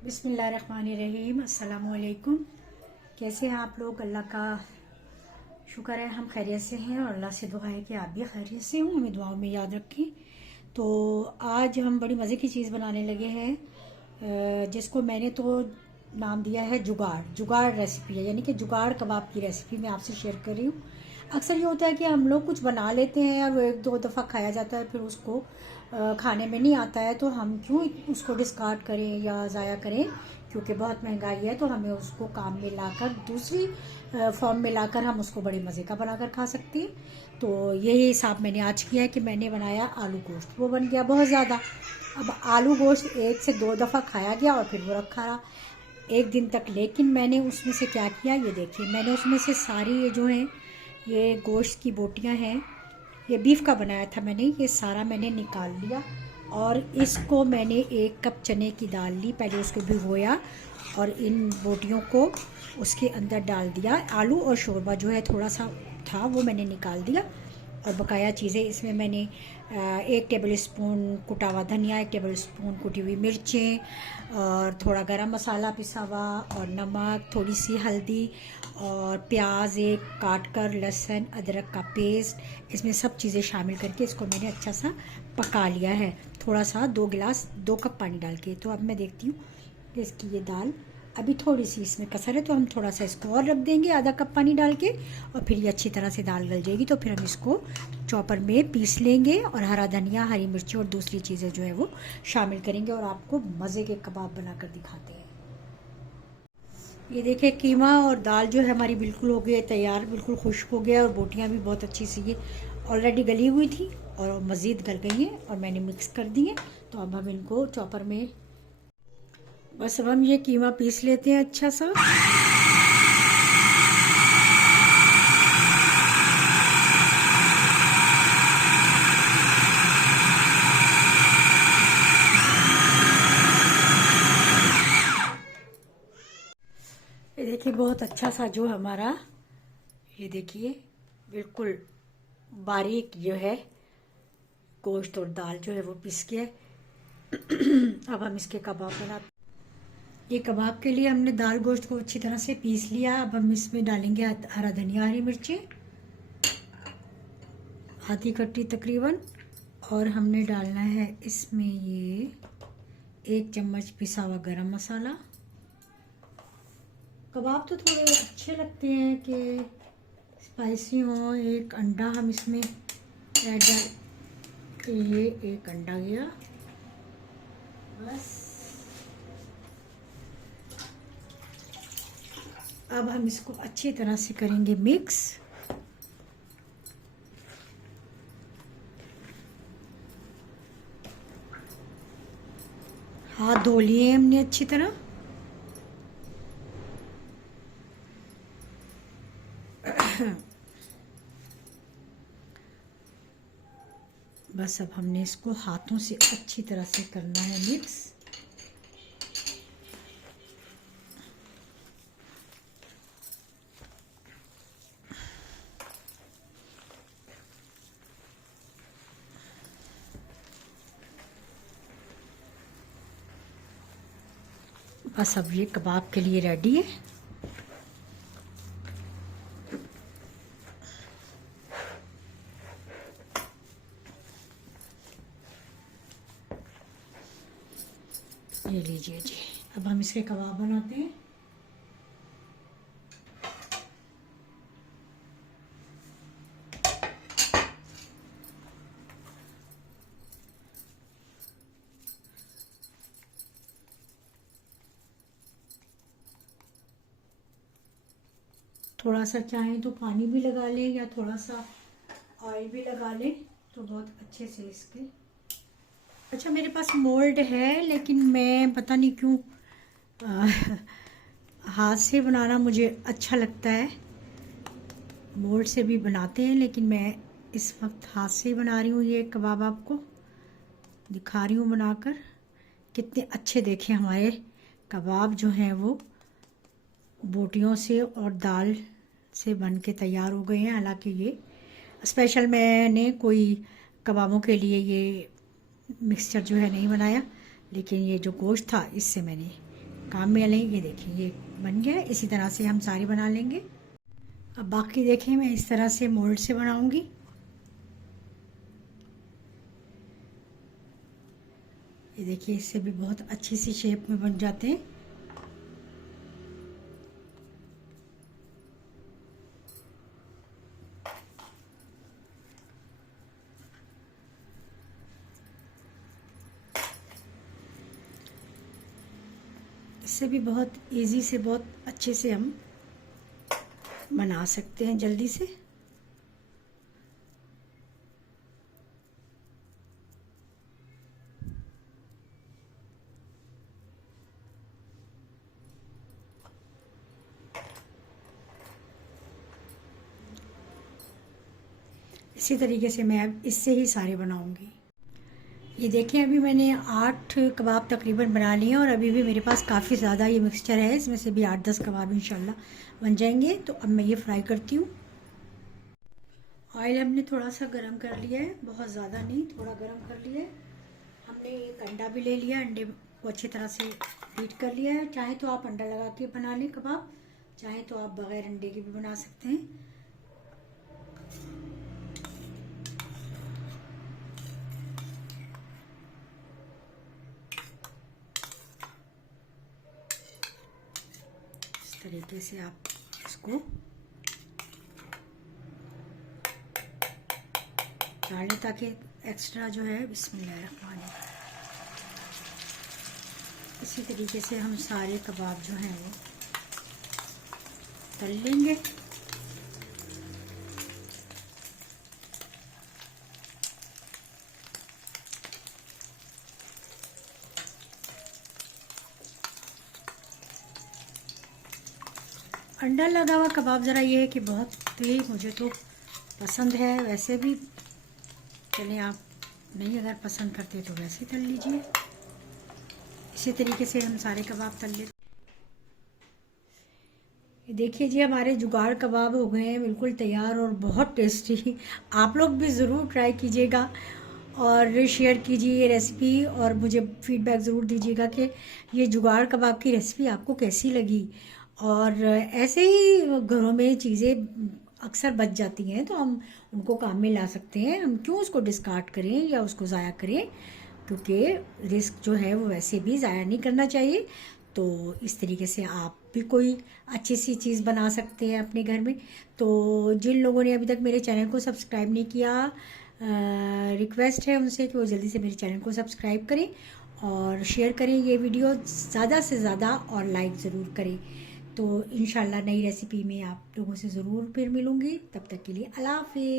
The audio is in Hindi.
बिस्मिल्लाहिर्रहमानिर्रहीम। अस्सलामुअलैकुम। कैसे हैं आप लोग? अल्लाह का शुक्र है हम खैरियत से हैं और अल्लाह से दुआ है कि आप भी खैरियत से हों, हमें दुआओं में याद रखें। तो आज हम बड़ी मज़े की चीज़ बनाने लगे हैं, जिसको मैंने तो नाम दिया है जुगाड़। जुगाड़ रेसिपी है, यानी कि जुगाड़ कबाब की रेसिपी मैं आपसे शेयर कर रही हूँ। अक्सर ये होता है कि हम लोग कुछ बना लेते हैं और वो एक दो दफ़ा खाया जाता है, फिर उसको खाने में नहीं आता है, तो हम क्यों उसको डिस्कार्ड करें या ज़ाया करें। क्योंकि बहुत महंगाई है, तो हमें उसको काम में लाकर दूसरी फॉर्म में लाकर हम उसको बड़े मज़े का बनाकर खा सकते हैं। तो यही हिसाब मैंने आज किया है कि मैंने बनाया आलू गोश्त। वो बन गया बहुत ज़्यादा। अब आलू गोश्त एक से दो दफ़ा खाया गया और फिर वो रखा रहा एक दिन तक। लेकिन मैंने उसमें से क्या किया, ये देखिए, मैंने उसमें से सारी ये जो हैं, ये गोश्त की बोटियां हैं, ये बीफ का बनाया था मैंने, ये सारा मैंने निकाल लिया। और इसको मैंने 1 कप चने की दाल ली, पहले उसको भिगोया और इन बोटियों को उसके अंदर डाल दिया। आलू और शोरबा जो है थोड़ा सा था, वो मैंने निकाल दिया। और बकाया चीज़ें इसमें मैंने 1 टेबल स्पून कुटा हुआ धनिया, 1 टेबल स्पून कुटी हुई मिर्चें और थोड़ा गरम मसाला पिसा हुआ और नमक, थोड़ी सी हल्दी और प्याज एक काट कर, लहसुन अदरक का पेस्ट, इसमें सब चीज़ें शामिल करके इसको मैंने अच्छा सा पका लिया है। थोड़ा सा 2 कप पानी डाल के। तो अब मैं देखती हूँ कि इसकी ये दाल अभी थोड़ी सी इसमें कसर है, तो हम थोड़ा सा इसको और रख देंगे आधा कप पानी डाल के, और फिर ये अच्छी तरह से दाल गल जाएगी। तो फिर हम इसको चॉपर में पीस लेंगे और हरा धनिया, हरी मिर्ची और दूसरी चीज़ें जो है वो शामिल करेंगे और आपको मज़े के कबाब बनाकर दिखाते हैं। ये देखिए, कीमा और दाल जो है हमारी बिल्कुल हो गई है तैयार, बिल्कुल खुश्क हो गया और बोटियाँ भी बहुत अच्छी सी ये ऑलरेडी गली हुई थी और मज़ीद गल गई हैं और मैंने मिक्स कर दी है। तो अब हम इनको चॉपर में, बस अब हम ये कीमा पीस लेते हैं अच्छा सा। ये देखिए, बहुत अच्छा सा जो हमारा, ये देखिए बिल्कुल बारीक जो है गोश्त और दाल जो है वो पिस गया है। अब हम इसके कबाब बनाते। ये कबाब के लिए हमने दाल गोश्त को अच्छी तरह से पीस लिया। अब हम इसमें डालेंगे हरा धनिया, हरी मिर्ची आधी कट्टी तकरीबन, और हमने डालना है इसमें ये 1 चम्मच पिसा हुआ गरम मसाला। कबाब तो थोड़े अच्छे लगते हैं कि स्पाइसी हो। एक अंडा हम इसमें ऐड डाल, ये 1 अंडा गया बस। अब हम इसको अच्छी तरह से करेंगे मिक्स। हाथ धो लिए हमने अच्छी तरह। बस अब हमने इसको हाथों से अच्छी तरह से करना है मिक्स। बस अब ये कबाब के लिए रेडी है। ये लीजिए जी, अब हम इसके कबाब बनाते हैं। थोड़ा सा चाहें तो पानी भी लगा लें या थोड़ा सा ऑयल भी लगा लें, तो बहुत अच्छे से इसके। अच्छा, मेरे पास मोल्ड है, लेकिन मैं पता नहीं क्यों हाथ से बनाना मुझे अच्छा लगता है। मोल्ड से भी बनाते हैं, लेकिन मैं इस वक्त हाथ से ही बना रही हूँ। ये कबाब आपको दिखा रही हूँ बनाकर। कितने अच्छे देखें हमारे कबाब जो हैं वो बोटियों से और दाल से बन के तैयार हो गए हैं। हालांकि ये स्पेशल मैंने कोई कबाबों के लिए ये मिक्सचर जो है नहीं बनाया, लेकिन ये जो गोश्त था इससे मैंने काम में लेंगे। ये देखिए ये बन गया। इसी तरह से हम सारे बना लेंगे। अब बाकी देखें मैं इस तरह से मोल्ड से बनाऊंगी। ये देखिए इससे भी बहुत अच्छी सी शेप में बन जाते हैं। इससे भी बहुत इजी से बहुत अच्छे से हम बना सकते हैं जल्दी से। इसी तरीके से मैं अब इससे ही सारे बनाऊंगी। ये देखें अभी मैंने 8 कबाब तकरीबन बना लिए हैं और अभी भी मेरे पास काफ़ी ज़्यादा ये मिक्सचर है। इसमें से भी 8-10 कबाब इंशाल्लाह बन जाएंगे। तो अब मैं ये फ्राई करती हूँ। ऑयल हमने थोड़ा सा गरम कर लिया है, बहुत ज़्यादा नहीं, थोड़ा गरम कर लिया है। हमने एक अंडा भी ले लिया, अंडे को अच्छी तरह से बीट कर लिया है। चाहे तो आप अंडा लगा के बना लें कबाब, चाहे तो आप बग़ैर अंडे के भी बना सकते हैं। इस तरीके से आप इसको डाल लें ताकि एक्स्ट्रा जो है बिस्मिल्लाहिर्रहमानिर्रहीम। इसी तरीके से हम सारे कबाब जो हैं वो तल लेंगे। अंडा लगा हुआ कबाब ज़रा ये है कि बहुत ही मुझे तो पसंद है। वैसे भी चलिए आप नहीं अगर पसंद करते तो वैसे तल लीजिए। इसी तरीके से हम सारे कबाब तल लेते। देखिए जी हमारे जुगाड़ कबाब हो गए हैं बिल्कुल तैयार और बहुत टेस्टी। आप लोग भी ज़रूर ट्राई कीजिएगा और शेयर कीजिए ये रेसिपी और मुझे फीडबैक ज़रूर दीजिएगा कि ये जुगाड़ कबाब की रेसिपी आपको कैसी लगी। और ऐसे ही घरों में चीज़ें अक्सर बच जाती हैं तो हम उनको काम में ला सकते हैं। हम क्यों उसको डिस्कार्ड करें या उसको ज़ाया करें, क्योंकि रिस्क जो है वो वैसे भी ज़ाया नहीं करना चाहिए। तो इस तरीके से आप भी कोई अच्छी सी चीज़ बना सकते हैं अपने घर में। तो जिन लोगों ने अभी तक मेरे चैनल को सब्सक्राइब नहीं किया, रिक्वेस्ट है उनसे कि वो जल्दी से मेरे चैनल को सब्सक्राइब करें और शेयर करें ये वीडियो ज़्यादा से ज़्यादा और लाइक ज़रूर करें। तो इंशाल्लाह नई रेसिपी में आप लोगों से ज़रूर फिर मिलूँगी। तब तक के लिए अल्लाह हाफ़िज़।